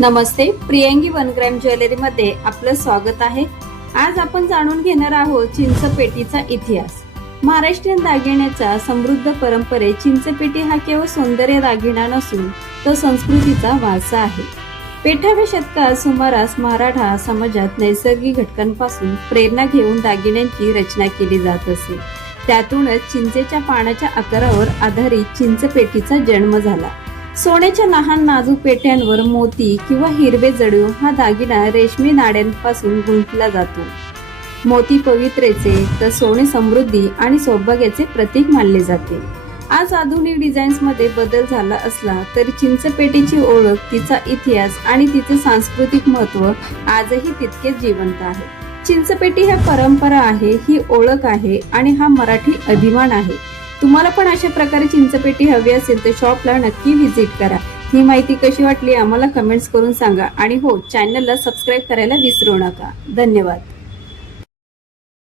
नमस्ते, प्रियंगी 1 gram jewellery मध्ये आपलं स्वागत आहे। आज आपण जाणून घेणार आहोत चिंचपेटीचा इतिहास। महाराष्ट्रीयन दागिन्याच्या समृद्ध परंपरेत चिंचपेटी हा केवळ सौंदर्य दागिना नसून तो संस्कृतीचा वारसा आहे। 18व्या शतकात सुमारास मराठा समाजात नैसर्गिक घटकांपासून प्रेरणा घेऊन दागिन्यांची रचना केली जात असे। त्यातूनच चिंचेच्या पानाच्या आकारावर आधारित चिंचपेटीचा जन्म झाला। सोन्याच्या लहान नाजूक पेट्यांवर मोती किंवा हिरवे जडीव हा दागिना रेशमी नाड्यांपासून गुंफला जातो। मोती पवित्रेचे तर सोने समृद्धी आणि सौभाग्याचे प्रतीक मानले जाते। आज आधुनिक डिझाईन्स मध्ये बदल झाला असला तरी चिंचपेटीची ओळख, तिचा इतिहास आणि तिचे सांस्कृतिक महत्त्व आजही तितकेच जिवंत आहे। चिंचपेटी ही परंपरा आहे, ही ओळख आहे आणि हा मराठी अभिमान आहे। तुम्हाला पण अशा प्रकारे चिंचपेटी हवी असेल तर शॉपला नक्की व्हिजिट करा। ही माहिती कशी वाटली आम्हाला कमेंट्स करून सांगा आणि हो, चॅनलला सबस्क्राईब करायला विसरू नका। धन्यवाद।